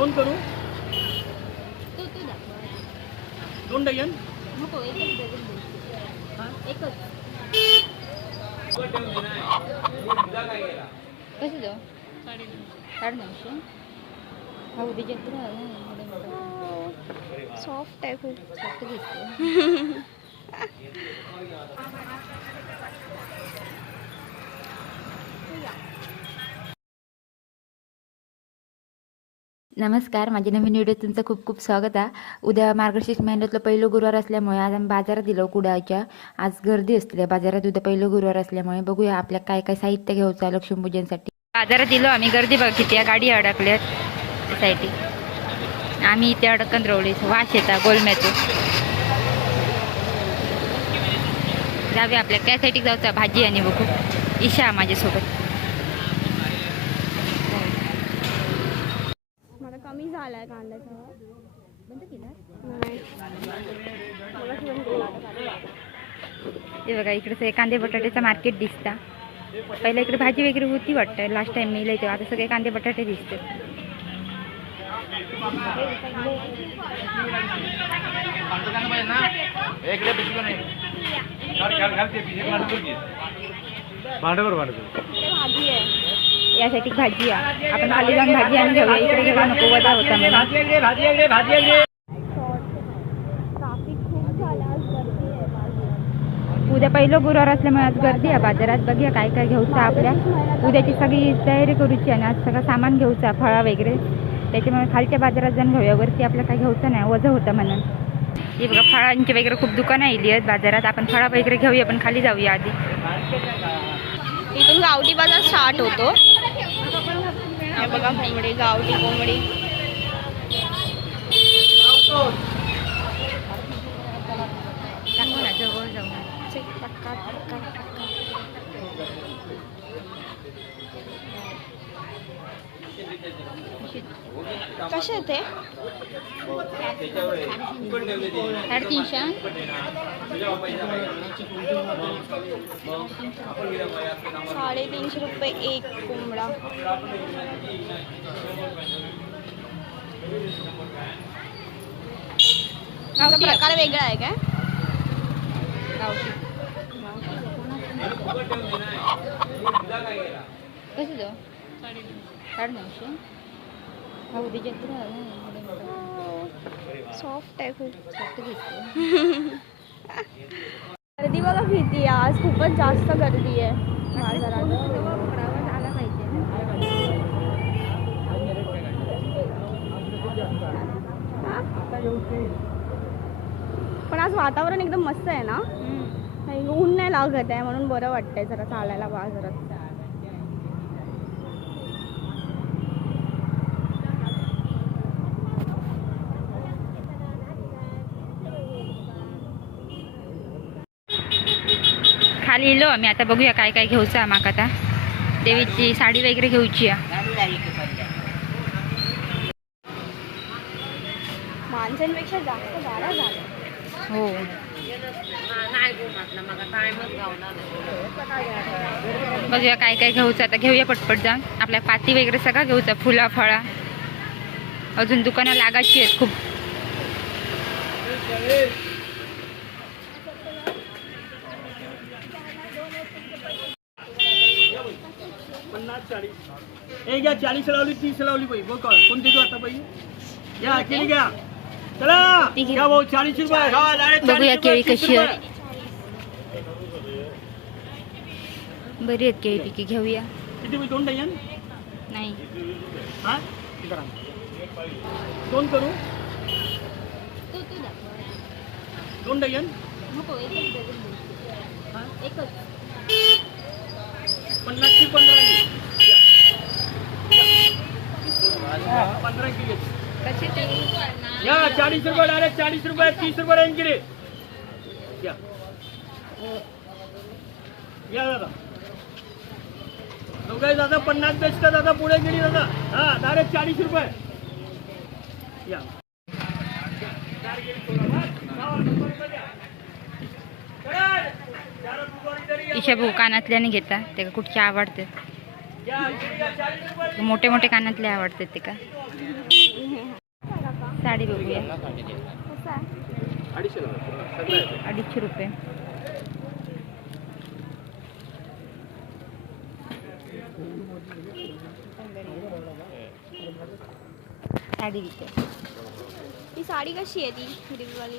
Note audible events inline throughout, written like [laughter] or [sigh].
दोन करू तू तू दाखव दोन डझन नको एकच डझन द्यायची. हा? एकच कसं जाऊ साडे नऊशे हा उद्या जत्रा आहे ना, एवढं मोठं. सॉफ्ट आहे खूप स्वस्त दिसतो नमस्कार माझ्या नवीन व्हिडिओ तुमचं खूप खूप स्वागत आहे. उद्या मार्गशीर्ष महिन्यातलं पहिलं गुरुवार असल्यामुळे आज आम्ही बाजारात दिलो कुडाच्या आज गर्दी असते बाजारात उद्या पहिलं गुरुवार असल्यामुळे बघूया आपल्या काय काय साहित्य घ्यायचं आहे लक्ष्मीपूजनसाठी. बाजारात दिलो आम्ही गर्दी बघ किती या गाडी अडकल्यात त्यासाठी. आम्ही इथे अडकन रवली वाश येता गोलम्याचं जाऊया आपल्या त्यासाठी जाऊचा भाजी आणि बघू. ईशा माझ्यासोबत. झालाय कांद्याचा बंद केला? नाही. बघा इकडे कांदे बटाट्याचं मार्केट दिसता. पहिला इकडे भाजी वगैरे होती वाटतं. लास्ट टाइम मी तेव्हा. आता सगळे कांदे बटाटे दिसते. भांडवर भांडवर इकडे भाजी आहे. यासाठी भाजी आहे आपण खाली जाऊन भाजी आणि घेऊया इकडे घेऊ नको वजा होता म्हणून. ट्राफिक झालं आज गर्दी उद्या पहिलं गुरुवार असल्यामुळे आज गर्दी आहे. बाजारात बघूया काय काय घ्यायचं आपल्या. उद्याची सगळी तयारी करूची आणि आज सगळं सामान घेऊचा फळं वगैरे. त्याच्यामुळे खालच्या बाजारात जाऊन घेऊया. वरती आपलं काय घ्यायचं नाही. वजं होतं म्हणून. हे बघा फळांची वगैरे खूप दुकानं आली आहेत बाजारात. आपण फळं वगैरे घेऊया पण खाली जाऊया आधी. इथून गावठी बाजार स्टार्ट होतो. हे बघा कोंबडी गावठी कोंबडी. जवळ टक्का. कसे ते? साडेतीनशे साडेतीनशे रुपये एक कोंबडा प्रकार वेगळा आहे काय? कसं जाऊ साडे नऊशे. हा उद्या जत्रा आहे ना, एवढं मोठं. सॉफ्ट आहे खूप गर्दी बघा किती आहे. आज खूपच जास्त गर्दी आहे. बाजारात. पण आज वातावरण एकदम मस्त आहे ना? ऊन नाही लागत आहे म्हणून बरं वाटतंय जरा चालायला बाजारात. खाली इलो आम्ही आता बघूया काय काय घ्यायचं आहे माका आता. देवीची साडी वगैरे घ्यायची आहे. माणसांपेक्षा जास्त गाड्या झाल्या. हो. बघूया काय काय घ्यायचं आता घेऊया पटपट जाऊन. आपल्या पाती वगैरे सगळं घ्यायचं फुला फळा. अजून दुकानं लागायची आहेत खूप. घ्या चाळीस लावली तीस लावली बाई बघ कोणती आता बाई या केळी घ्या चला. घ्या भाऊ चाळीस रुपये हा, direct बघूया 40 केळी रुपये, 30 कशी आहे. रुपये. बरी आहेत केळी पिकी घेऊया किती बाई दोन डझन नाही। हा? इकडं आण. दोन करू? तू तू दाखव दोन डझन नको एकच डझन. हा? एकच पन्नासची पंधरा पंधरा किलो या चाळीस रुपये डायरेक्ट चाळीस रुपये तीस रुपये रेंज किती या. या दादा. दोघे दादा पन्नास बेस्ट दादा पुढे गेली दादा. हा डायरेक्ट चाळीस रुपये. या. इशा भाऊ कानातल्याने घेता ते कुठच्या आवडते? मोठे मोठे कानातले आवडतात ते का? साडी बघूया. अडीचशे रुपये. साडी विकते ही साडी कशी आहे ती हिरवीवाली?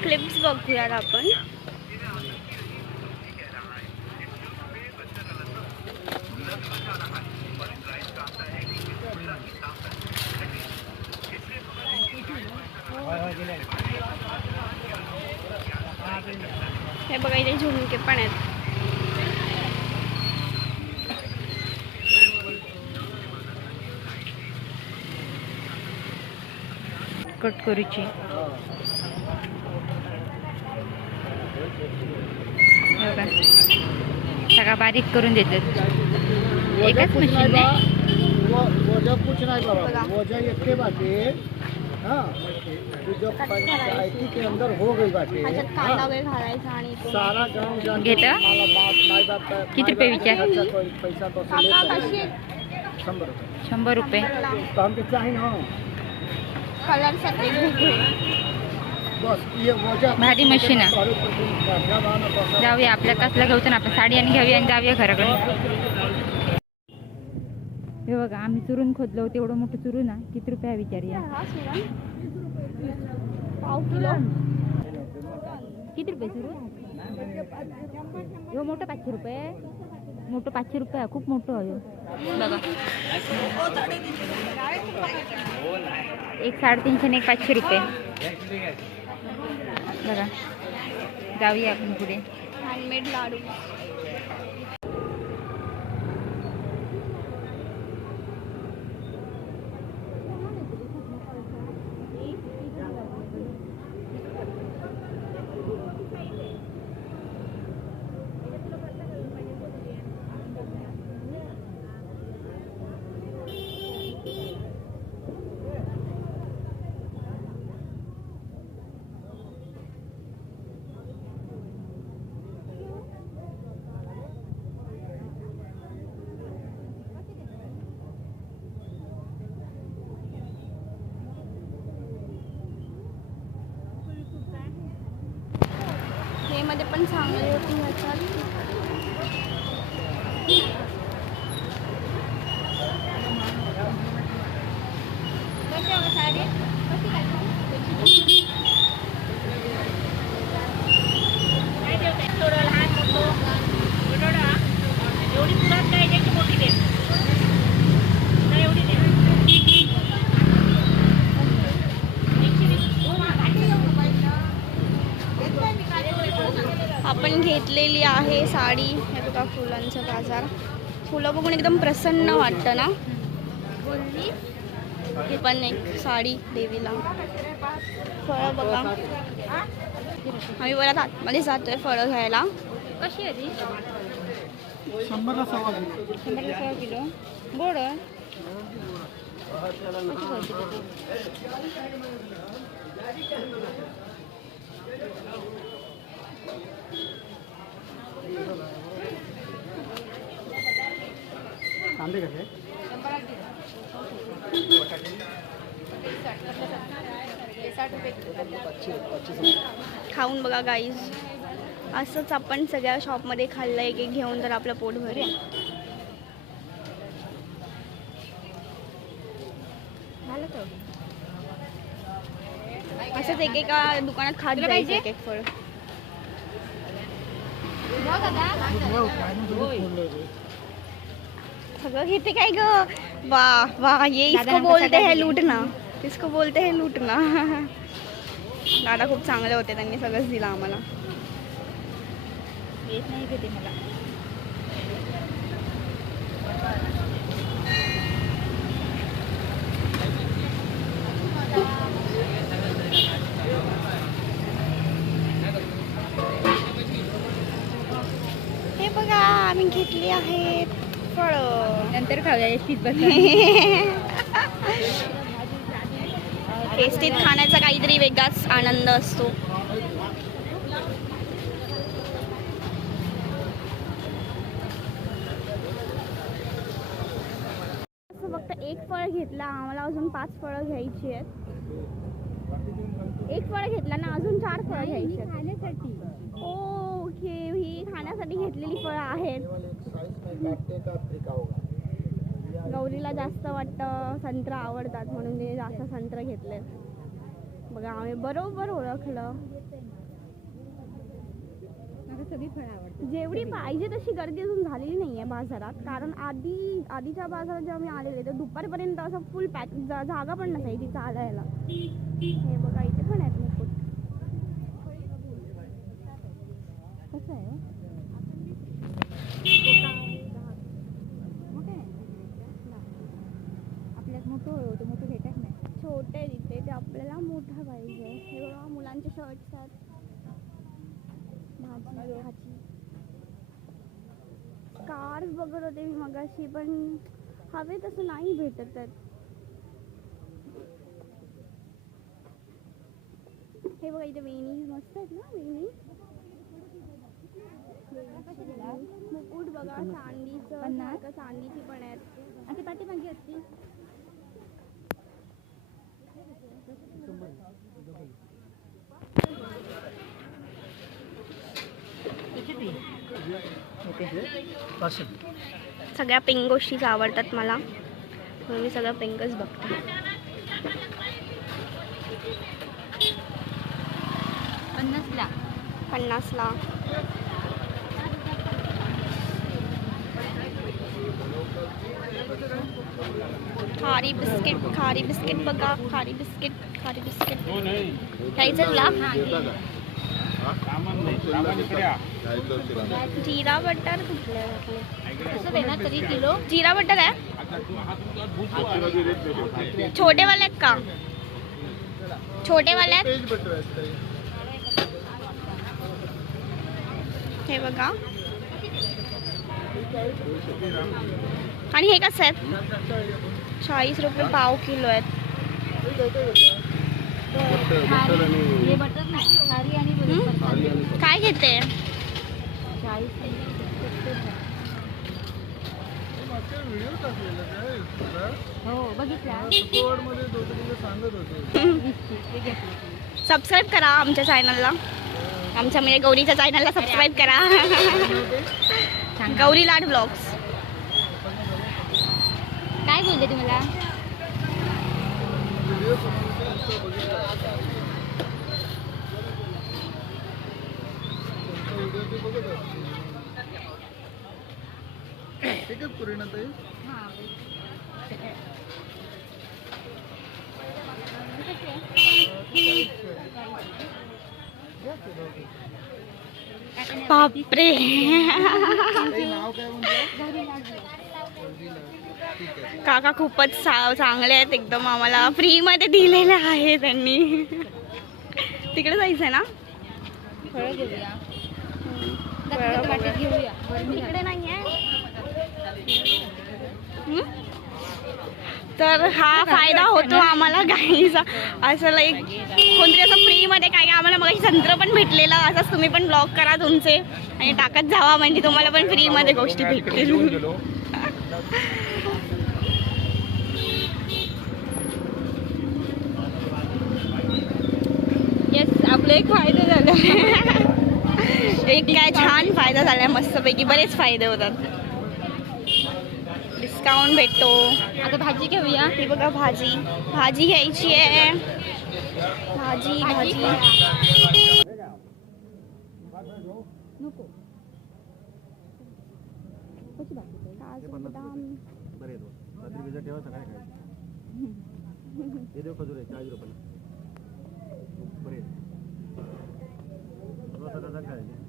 क्लिप्स बघूयात आपण. हे बघा इथे झुमके पण आहेत. कट करूची हे बघा सगळा बारीक करून देतात. एकच मशीन नाही हाँ. जब पंचायती के अंदर हो गई बाटे सारा गांव किती रुपये विचार? पैसा तो है। शंबर रुपये. शंभर रुपये. तो ना कलर सगळे वेगळे बस ये वजह भारी मशीन आहे. जाऊया आपल्या कसला घेऊचं ना आपण साडी आणि घ्यावी आणि जाऊया घराकडे. हे बघा आम्ही चुरून खोदलो तेवढं मोठं चुरून आहे. किती रुपये विचारूया किती रुपये चुरून? हो मोठं पाचशे रुपये. मोठं पाचशे रुपये खूप मोठं आहे. बघा. एक साडेतीनशे आणि एक पाचशे रुपये. बघा. जाऊया आपण पुढे. हँडमेड लाडू. हे मध्ये पण चांगले होते ह्याच्यात घेतलेली आहे साडी. हे बघा फुलांचं बाजार. फुलं बघून एकदम प्रसन्न वाटतं ना? हे पण एक साडी देवीला. फळं बघा. आम्ही परत आतमध्ये जातोय फळं घ्यायला. कशी आहे ती? शंभरला सव्वा किलो. शंभरला सहा किलो. गोड आहे. कांदे कसे खाऊन बघा गाईज असंच आपण सगळ्या शॉपमध्ये खाल्लं एक एक घेऊन तर आपलं पोट भरेल. झालं तर. असंच एकेका दुकानात खात तुला जायचं पाहिजे? एक एक फळ. सगळं घेते काय ग? वा वा ये इसको बोलते हैं. लूटना. इसको बोलते हैं लूटना. [laughs] दादा खूप चांगले होते त्यांनी सगळंच दिलं आम्हाला. येत नाही घेते मला हे बघा आम्ही घेतली आहेत. फळं. नंतर खाऊया एसटीत बस. [laughs] टेस्टीत खाण्याचा काहीतरी वेगळाच आनंद असतो. असं फक्त एक फळ घेतला. आम्हाला अजून पाच फळं घ्यायची आहेत. एक फळ घेतला ना अजून चार फळं घ्यायची आहेत. खाण्यासाठी. ओके ही खाण्यासाठी घेतलेली फळं आहेत. गौरीला जास्त वाटतं संत्र आवडतात म्हणून तिने जास्त संत्र घेतले. बघा आम्ही बरोबर ओळखलं. जेवढी पाहिजे तशी गर्दी अजून झालेली नाही आहे बाजारात. कारण आधी आधीच्या बाजारात जेव्हा मी आलेले तर दुपारपर्यंत असं फुल पॅक जागा पण नसायची चालायला. हे बघा इथे पण आहेत मुकुट कसं आहे मोठं आहे आपल्यात मोठं होतं मोठं भेटत नाही छोटे आहेत इथे ते आपल्याला मोठा पाहिजे. हे बघा मुलांचे शर्ट्स आहेत. भाजी भाजी. स्कार्फ बघत होते मी मगाशी पण हवे तसं नाही भेटत आहेत. हे बघा इथे वेणी मस्त आहेत ना वेणी मुकुट बघा चांदीचं चांदीची पण आहेत. आणि पाठीमागे पाचशे सगळ्या पिंक गोष्टीच आवडतात मला. म्हणून मी सगळं पिंकच बघते. पन्नासला. पन्नासला. खारी बिस्किट खारी बिस्किट बघा खारी बिस्किट खारी बिस्किट. घ्यायचं तुला जिरा बटर कुठलं देणार किलो। जिरा बटर आहे छोटेवाले आहेत का। छोटेवाले आहेत हे बघा। आणि हे कसं आहेत चाळीस रुपये पाव किलो आहेत. काय घेते हो बघितला मध्ये दोन तीन सांगत होते. सबस्क्राईब करा आमच्या चॅनलला आमच्या म्हणजे गौरीच्या चॅनलला सबस्क्राईब करा. गौरी लाड ब्लॉग्स काय बोलले तुम्हाला ठीक आहे पूर्ण ताई बापरे. काका खूपच चांगले आहेत एकदम आम्हाला. फ्रीमध्ये दिलेले आहे त्यांनी. तिकडे जायचं आहे ना? तिकडे नाही आहे तर हा [laughs] फायदा होतो आम्हाला गाईचा. असं लाईक कोणतरी असं फ्रीमध्ये काय काय आम्हाला मग संत्र पण भेटलेलं. असंच तुम्ही पण ब्लॉग करा तुमचे. आणि टाकत जावा म्हणजे तुम्हाला पण फ्रीमध्ये गोष्टी भेटतील. [laughs] येस आपलं एक फायदा झाला. [laughs] एक काय छान फायदा झाला मस्तपैकी बरेच फायदे होतात. डिस्काउंट भेटतो. आता भाजी घेऊया. ही बघा भाजी. भाजी घ्यायची आहे. भाजी भाजी नको. बरे [laughs]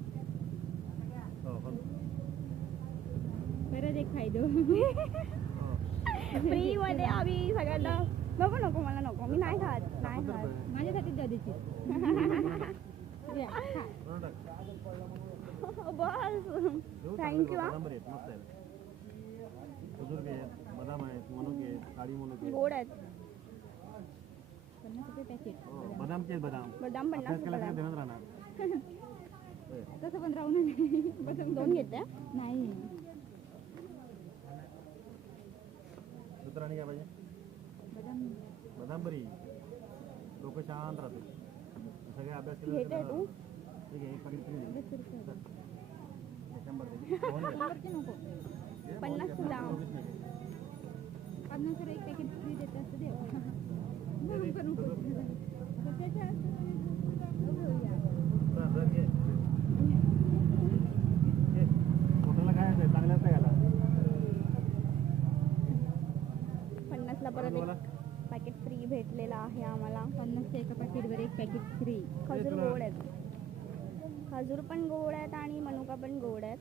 [laughs] फ्री मध्ये आम्ही सगळ्यांना नको नको मला नको. मी नाही खात नाही खात. माझ्यासाठी द्या [laughs] बस. थँक्यू हा. बदाम आहेत बदाम मनुके आहेत काळी मनुके आहेत. गोड आहेत. हो, बदामचे बदाम. बदाम पन्नास राहणार. [laughs] तसं पण राहून दोन घेते नाही. आणि काय पाहिजे? बदाम बरी. लोक शांत राहते सगळे अभ्यास केले ठीक आहे एक पाकिट. शंभर [laughs] पन्नास एक पॅकेट फ्री देते असं [laughs] [laughs] जा, जा, घे. घे. पोटाला काय आहे? चांगलं असतं घाला. पन्नासला परत. एक पॅकेट फ्री भेटलेला आहे आम्हाला. पन्नासच्या एका पॅकेटवर एक पॅकेट फ्री खजूर गोड आहेत. खजूर पण गोड आहेत आणि मनुका पण गोड आहेत.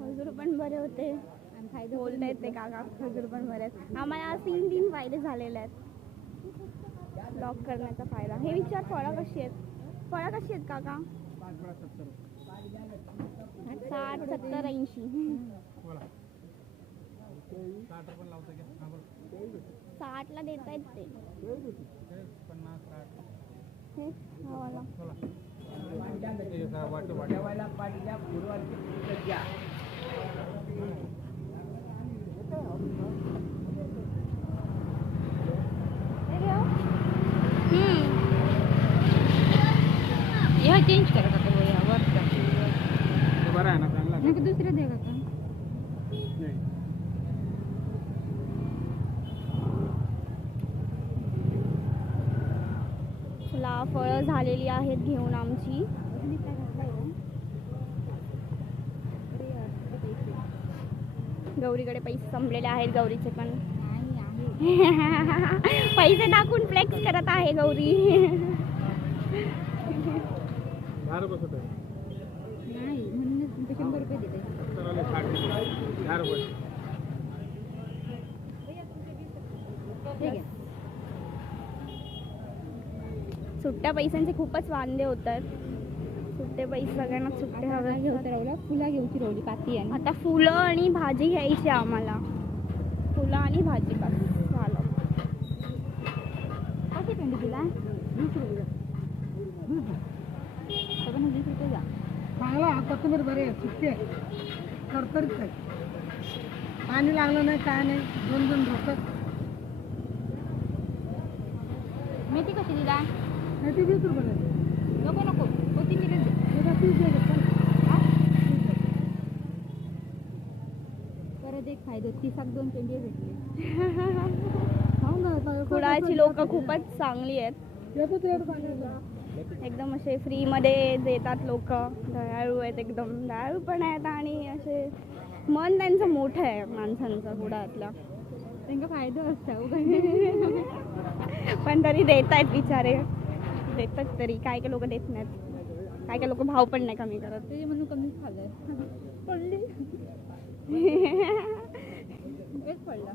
खजूर पण बरे होते. बोलतायत ते काका. खजूर पण बरे आहेत. आम्हाला आज तीन तीन फायदे झालेले आहेत. लॉक करण्याचा फायदा. हे विचार फळं कशी आहेत? फळं कशी आहेत काका? साठ सत्तर ऐंशी. साठला देत आहेत ते. हे, हा वाला. हे घे हो. हम्म. ह्या चेंज करा का वया वरचा बरं आहे ना चांगला नाही दुसरं दे का चला फळं झालेली आहेत घेऊन आमची. गौरीकडे पैसे संपलेले आहेत गौरीचे पण. [laughs] पैसे टाकून फ्लेक्स करत आहे गौरी दहा रुपये सुद्धा नाही म्हणूनच ते शंभर रुपये देते सत्तरवाले साठ रुपये दहा रुपये हे घ्या सुट्ट्या पैशांचे खूपच वांदे होतात. सुट्टे पैसे सगळ्यांना सुट्टे हवे घेऊन राहिला? फुला घेऊची रवली पाती आणि. आता फुलं आणि भाजी घ्यायची आम्हाला. फुलं आणि भाजी बस झालं. कशी पेंडी तुला? वीस रुपये सगळं वीस रुपये जा. चांगला कोथिंबीर बरी आहे सुट्टी आहे. करकरीत आहे. पाणी लागलं नाही काय नाही दोन दोन रोकत मेथी कशी दिला? नको नको कोथिंबीरच? परत एक फायदा तिसाक दोन पेंडी भेटले. कुडाळची लोक खूपच चांगली आहेत. एकदम असे फ्रीमध्ये देतात लोक दयाळू आहेत एकदम दयाळू पण आहेत आणि असे मन त्यांचं मोठं आहे माणसांचं कुडाळातलं त्यांना फायदा असता पण तरी देत आहेत बिचारे देतात तरी काय काय लोक देत नाहीत. काय काय लोक भाव पण नाही कमी करत. तुझे म्हणून कमीच खाल्लंय. पडली. एक पडला.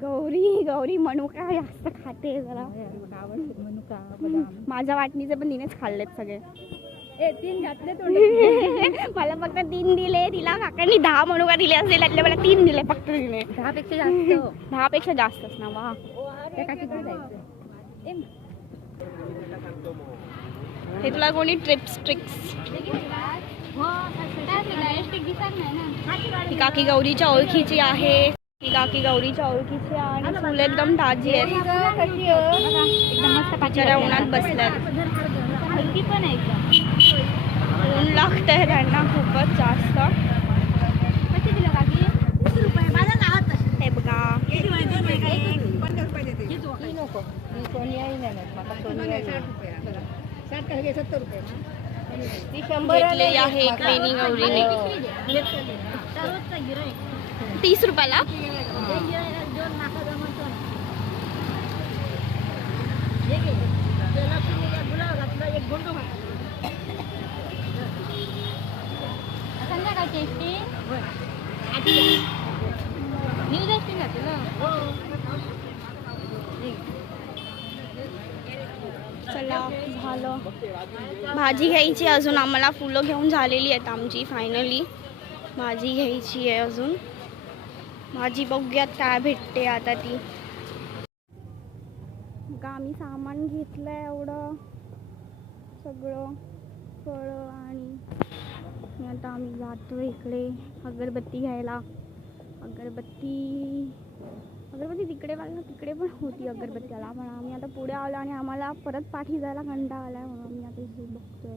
गौरी गौरी मनुका जास्त खाते जरा. आवडते मनुका बदाम. माझ्या वाटणीचे पण तिनेच खाल्लेत सगळे. ए तीन घातले [laughs] मला फक्त तीन दिले तिला काकांनी दहा मनुका दिले असेल त्यातले मला तीन दिले फक्त तिने. दहा पेक्षा जास्त. [laughs] दहा पेक्षा जास्तच ना वा. त्या काकीकडे जायचं [laughs] हे तुला कोणी ट्रिप्स ट्रिक्स ही काकी गौरीच्या ओळखीची आहे. ही काकी गौरीच्या ओळखीची आहे आणि फुलं एकदम ताजी आहेत बिचाऱ्या उन्हात बसल्यात. हलकी पण आहे ऊन त्यांना खूपच जास्त. काकी हे बघा साठ काय घे, सत्तर रुपये घेतलेली आहे एक वेणी गौरीने तीस रुपयाला चला भाजी घ्यायची आहे अजून आम्हाला फुलं घेऊन झालेली आहेत आमची फायनली भाजी घ्यायची आहे अजून. भाजी बघूयात काय भेटते आता ती. का आम्ही सामान घेतलं आहे एवढं. सगळं फळं आणि आता आम्ही जातो इकडे अगरबत्ती घ्यायला. अगरबत्ती अगरबत्ती तिकडे ना तिकडे पण होती अगरबत्तीला पण आम्ही आता पुढे आलो आणि आम्हाला परत पाठी जायला कंटाळा आला म्हणून आम्ही आता इथे बघतोय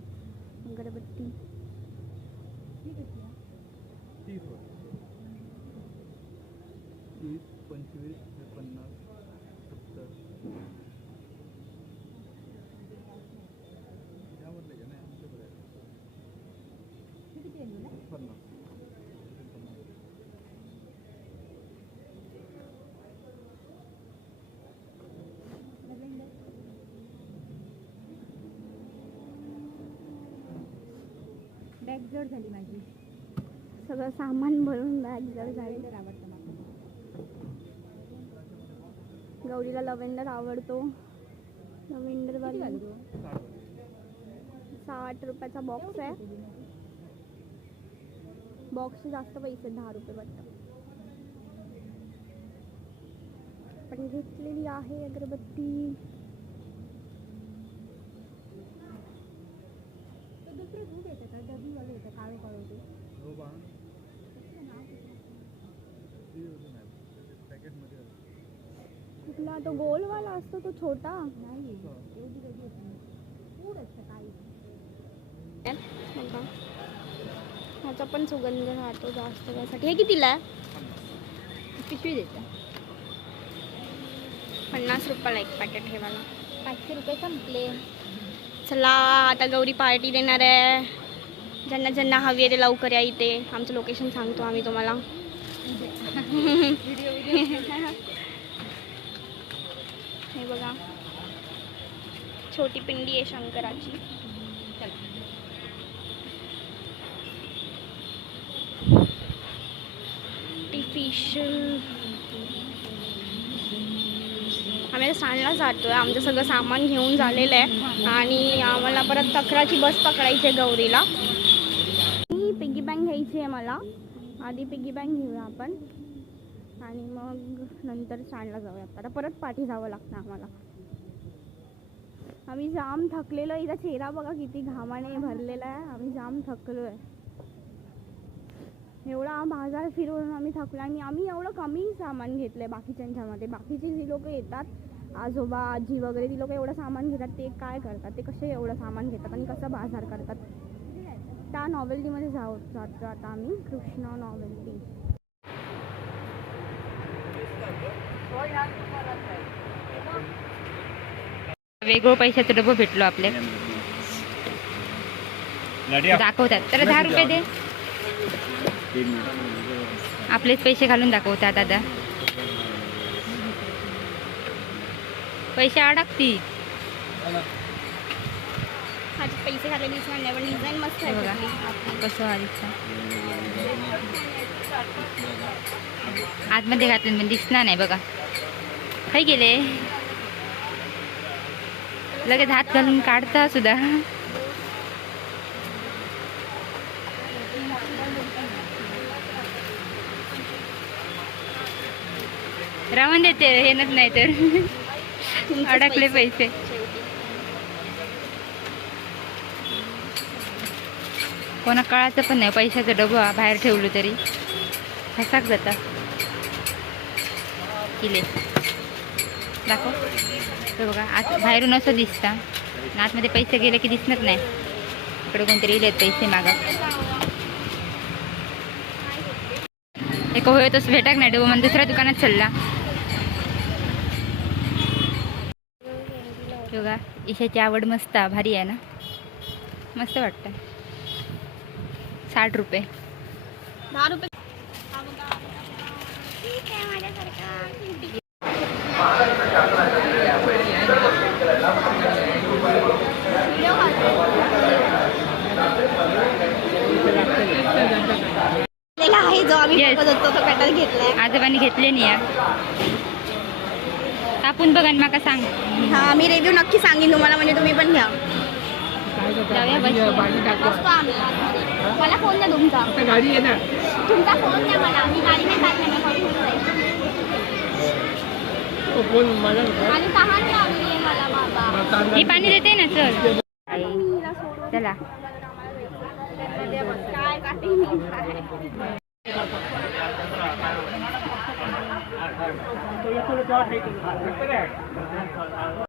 अगरबत्ती. तीस वर तीस पंचवीस पन्नास सत्तर यामधले का नाही आमच्याकडे आहे. पन्नास बॅग जड झाली माझी. सगळं सामान भरून बॅग जर झाली. गौरीला लव्हेंडर आवडतो. लव्हेंडर वाली. साठ रुपयाचा बॉक्स आहे. बॉक्सचे जास्त पैसे दहा रुपये वाटतं. पण घेतलेली आहे अगरबत्ती. हो बा. पॅकेटमध्ये कुठला तो गोलवाला असतो तो छोटा? बघा. ह्याचा पण सुगंध राहतो जास्त वेळासाठी हे कितीला? आहे पिशवी देते? पन्नास रुपयाला एक पॅकेट ठेवायला पाचशे रुपये संपले. चला आता गौरी पार्टी देणार आहे. ज्यांना ज्यांना हवी आहे ते लवकर या इथे. आमचं लोकेशन सांगतो आम्ही तुम्हाला. हे बघा. छोटी पिंडी आहे शंकराची. आर्टिफिशियल आम्ही आता जातो आहे आमचं सगळं सामान घेऊन झालेलं आहे. आणि आम्हाला परत तक्राची बस पकडायची आहे गौरीला. ही पिगी बँक घ्यायची आहे मला. आधी पिगी बँक घेऊया आपण. आणि मग नंतर स्टँडला जाऊया. आता परत पाठी जावं लागतं आम्हाला. आम्ही जाम थकलेलो इथं चेहरा बघा किती घामाने भरलेला आहे. आम्ही जाम थकलो आहे एवढा बाजार फिरून आम्ही थकलो आणि आम्ही एवढं कमी सामान घेतलं आहे बाकीच्यांच्यामध्ये. बाकीचे जी लोक येतात आजोबा आजी वगैरे ती लोक एवढं सामान घेतात ते काय करतात ते कसे एवढं सामान घेतात आणि कसं बाजार करतात? त्या नॉवेल्टीमध्ये जाऊ जातो आता आम्ही. कृष्णा नॉवेल्टी वेगळं पैशाचं डबं भेटलो आपल्या दाखवतात. तर दहा रुपये दे. आपलेच पैसे घालून दाखवतात आता. पैसे अडकतील. माझे पैसे नाही पण डिझाईन मस्त आहे. बघा. कसं आतमध्ये घातलं पण दिसणार नाही बघा. काही गेले. लगेच हात घालून काढता सुद्धा. रावण देते हे नच नाही तर. अडकले पैसे. कोणा कळाचं पण नाही पैशाचं डबं बाहेर ठेवलं तरी. फसाक जाता. किले दाखव. हे बघा आत बाहेरून असं दिसता. आतमध्ये पैसे गेले की दिसणार नाही. इकडे कोणतरी इलेत पैसे मागा. एक होय तसं भेटाक नाही डबं मग दुसऱ्या दुकानात चालला हे बघा ईशाची आवड मस्त आहे, भारी आहे ना? मस्त वाटतं साठ रुपये. दहा रुपये. आजोबांनी घेतले नाही आपण बघा आणि माका सांग. हा मी रिव्ह्यू नक्की सांगेन तुम्हाला म्हणजे तुम्ही पण घ्या. जाऊया बस. मला फोन द्या तुमचा. गाडी आहे ना? तुमचा फोन द्या मला. मी गाडीने जात नाही मला फोन द्या. फोन माझा आणि तहान लागली आहे मला बाबा. ही पाणी देते ना चल. चला. काय काटे तो ये तो लोग चार है कि